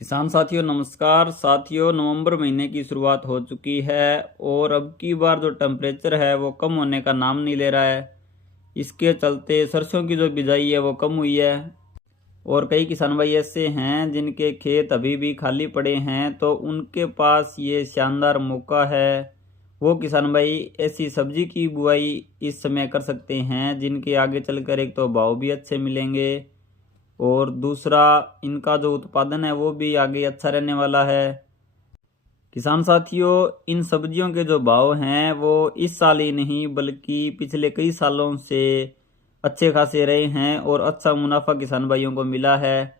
किसान साथियों नमस्कार। साथियों, नवंबर महीने की शुरुआत हो चुकी है और अब की बार जो टेम्परेचर है वो कम होने का नाम नहीं ले रहा है। इसके चलते सरसों की जो बिजाई है वो कम हुई है और कई किसान भाई ऐसे हैं जिनके खेत अभी भी खाली पड़े हैं, तो उनके पास ये शानदार मौका है। वो किसान भाई ऐसी सब्जी की बुआई इस समय कर सकते हैं जिनके आगे चलकर एक तो भाव भी अच्छे मिलेंगे और दूसरा इनका जो उत्पादन है वो भी आगे अच्छा रहने वाला है। किसान साथियों, इन सब्जियों के जो भाव हैं वो इस साल ही नहीं बल्कि पिछले कई सालों से अच्छे खासे रहे हैं और अच्छा मुनाफा किसान भाइयों को मिला है।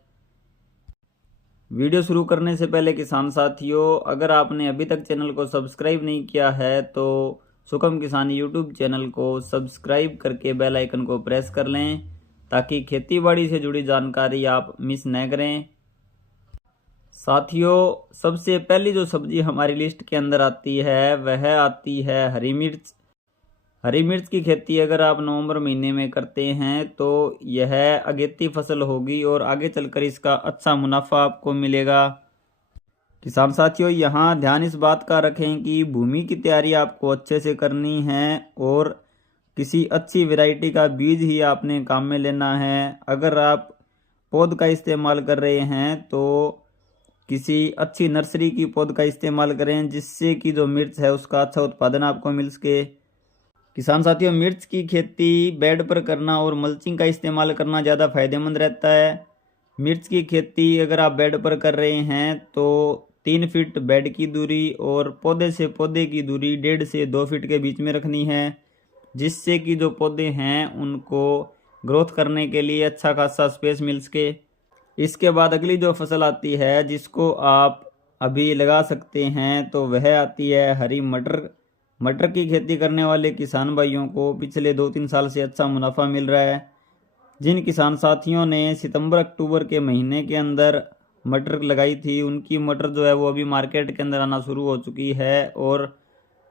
वीडियो शुरू करने से पहले किसान साथियों, अगर आपने अभी तक चैनल को सब्सक्राइब नहीं किया है तो सुकम किसान यूट्यूब चैनल को सब्सक्राइब करके बेल आइकन को प्रेस कर लें ताकि खेतीबाड़ी से जुड़ी जानकारी आप मिस न करें। साथियों, सबसे पहली जो सब्जी हमारी लिस्ट के अंदर आती है वह आती है हरी मिर्च। हरी मिर्च की खेती अगर आप नवंबर महीने में करते हैं तो यह अगेती फसल होगी और आगे चलकर इसका अच्छा मुनाफा आपको मिलेगा। किसान साथियों, यहाँ ध्यान इस बात का रखें कि भूमि की तैयारी आपको अच्छे से करनी है और किसी अच्छी वैरायटी का बीज ही आपने काम में लेना है। अगर आप पौध का इस्तेमाल कर रहे हैं तो किसी अच्छी नर्सरी की पौध का इस्तेमाल करें जिससे कि जो मिर्च है उसका अच्छा उत्पादन आपको मिल सके। किसान साथियों, मिर्च की खेती बेड पर करना और मल्चिंग का इस्तेमाल करना ज़्यादा फायदेमंद रहता है। मिर्च की खेती अगर आप बेड पर कर रहे हैं तो 3 फीट बेड की दूरी और पौधे से पौधे की दूरी 1.5 से 2 फीट के बीच में रखनी है, जिससे कि जो पौधे हैं उनको ग्रोथ करने के लिए अच्छा खासा स्पेस मिल सके। इसके बाद अगली जो फसल आती है जिसको आप अभी लगा सकते हैं तो वह आती है हरी मटर। मटर की खेती करने वाले किसान भाइयों को पिछले 2-3 साल से अच्छा मुनाफा मिल रहा है। जिन किसान साथियों ने सितंबर अक्टूबर के महीने के अंदर मटर लगाई थी उनकी मटर जो है वो अभी मार्केट के अंदर आना शुरू हो चुकी है और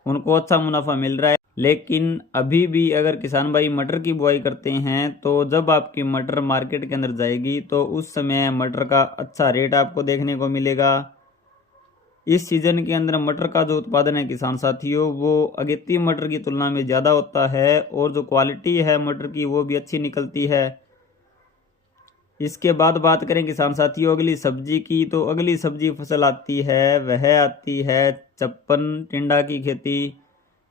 उनको अच्छा मुनाफा मिल रहा है। लेकिन अभी भी अगर किसान भाई मटर की बुआई करते हैं तो जब आपकी मटर मार्केट के अंदर जाएगी तो उस समय मटर का अच्छा रेट आपको देखने को मिलेगा। इस सीजन के अंदर मटर का जो उत्पादन है किसान साथियों वो अगेती मटर की तुलना में ज़्यादा होता है और जो क्वालिटी है मटर की वो भी अच्छी निकलती है। इसके बाद बात करें किसान साथियों अगली सब्जी की, तो अगली सब्जी फसल आती है वह आती है चप्पन टिंडा की खेती।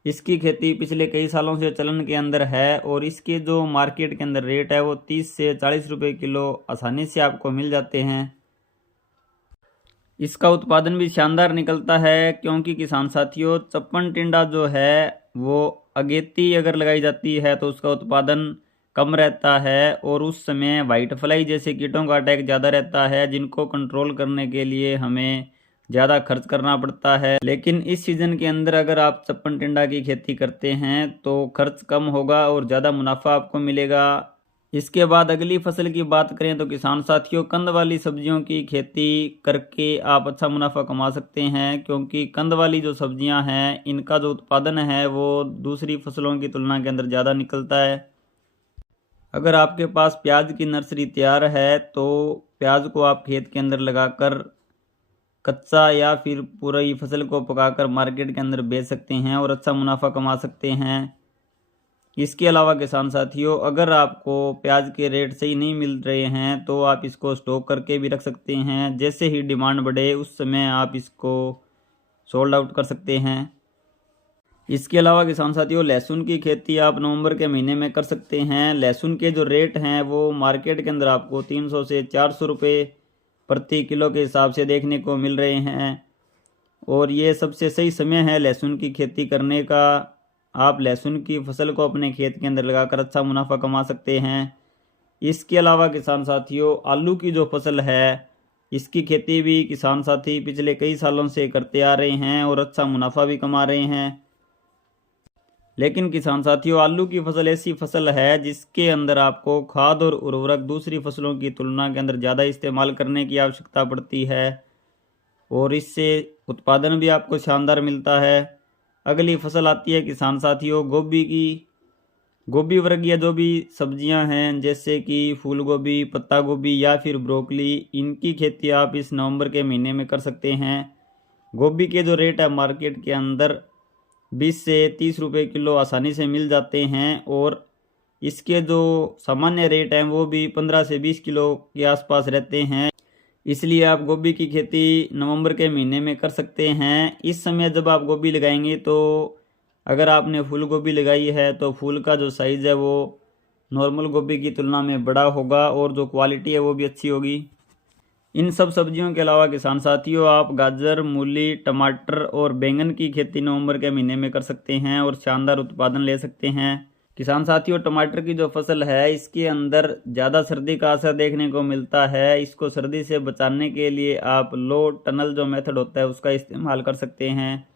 इसकी खेती पिछले कई सालों से चलन के अंदर है और इसके जो मार्केट के अंदर रेट है वो 30 से 40 रुपए किलो आसानी से आपको मिल जाते हैं। इसका उत्पादन भी शानदार निकलता है क्योंकि किसान साथियों चप्पन टिंडा जो है वो अगेती अगर लगाई जाती है तो उसका उत्पादन कम रहता है और उस समय वाइट फ्लाई जैसे कीटों का अटैक ज़्यादा रहता है जिनको कंट्रोल करने के लिए हमें ज़्यादा खर्च करना पड़ता है। लेकिन इस सीज़न के अंदर अगर आप चप्पन टिंडा की खेती करते हैं तो खर्च कम होगा और ज़्यादा मुनाफा आपको मिलेगा। इसके बाद अगली फसल की बात करें तो किसान साथियों कंद वाली सब्जियों की खेती करके आप अच्छा मुनाफा कमा सकते हैं क्योंकि कंद वाली जो सब्जियां हैं इनका जो उत्पादन है वो दूसरी फसलों की तुलना के अंदर ज़्यादा निकलता है। अगर आपके पास प्याज की नर्सरी तैयार है तो प्याज को आप खेत के अंदर लगाकर कच्चा या फिर पूरी फसल को पकाकर मार्केट के अंदर बेच सकते हैं और अच्छा मुनाफा कमा सकते हैं। इसके अलावा किसान साथियों अगर आपको प्याज के रेट सही नहीं मिल रहे हैं तो आप इसको स्टॉक करके भी रख सकते हैं, जैसे ही डिमांड बढ़े उस समय आप इसको सोल्ड आउट कर सकते हैं। इसके अलावा किसान साथियों लहसुन की खेती आप नवंबर के महीने में कर सकते हैं। लहसुन के जो रेट हैं वो मार्केट के अंदर आपको 300 से 400 रुपये प्रति किलो के हिसाब से देखने को मिल रहे हैं और ये सबसे सही समय है लहसुन की खेती करने का। आप लहसुन की फसल को अपने खेत के अंदर लगाकर अच्छा मुनाफा कमा सकते हैं। इसके अलावा किसान साथियों आलू की जो फसल है इसकी खेती भी किसान साथी पिछले कई सालों से करते आ रहे हैं और अच्छा मुनाफा भी कमा रहे हैं। लेकिन किसान साथियों आलू की फसल ऐसी फसल है जिसके अंदर आपको खाद और उर्वरक दूसरी फसलों की तुलना के अंदर ज़्यादा इस्तेमाल करने की आवश्यकता पड़ती है और इससे उत्पादन भी आपको शानदार मिलता है। अगली फसल आती है किसान साथियों गोभी की। गोभी वर्गीय जो भी सब्जियां हैं जैसे कि फूल गोभी, पत्ता गोभी या फिर ब्रोकली, इनकी खेती आप इस नवंबर के महीने में कर सकते हैं। गोभी के जो रेट है मार्केट के अंदर 20 से 30 रुपये किलो आसानी से मिल जाते हैं और इसके जो सामान्य रेट हैं वो भी 15 से 20 किलो के आसपास रहते हैं। इसलिए आप गोभी की खेती नवंबर के महीने में कर सकते हैं। इस समय जब आप गोभी लगाएंगे तो अगर आपने फूल गोभी लगाई है तो फूल का जो साइज़ है वो नॉर्मल गोभी की तुलना में बड़ा होगा और जो क्वालिटी है वो भी अच्छी होगी। इन सब सब्जियों के अलावा किसान साथियों आप गाजर, मूली, टमाटर और बैंगन की खेती नवंबर के महीने में कर सकते हैं और शानदार उत्पादन ले सकते हैं। किसान साथियों टमाटर की जो फसल है इसके अंदर ज़्यादा सर्दी का असर देखने को मिलता है। इसको सर्दी से बचाने के लिए आप लो टनल जो मेथड होता है उसका इस्तेमाल कर सकते हैं।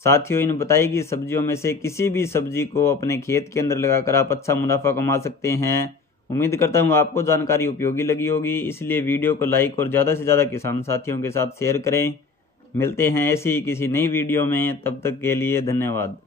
साथियों इन बताई गई सब्जियों में से किसी भी सब्जी को अपने खेत के अंदर लगाकर आप अच्छा मुनाफा कमा सकते हैं। उम्मीद करता हूँ आपको जानकारी उपयोगी लगी होगी, इसलिए वीडियो को लाइक और ज़्यादा से ज़्यादा किसान साथियों के साथ शेयर करें। मिलते हैं ऐसी ही किसी नई वीडियो में, तब तक के लिए धन्यवाद।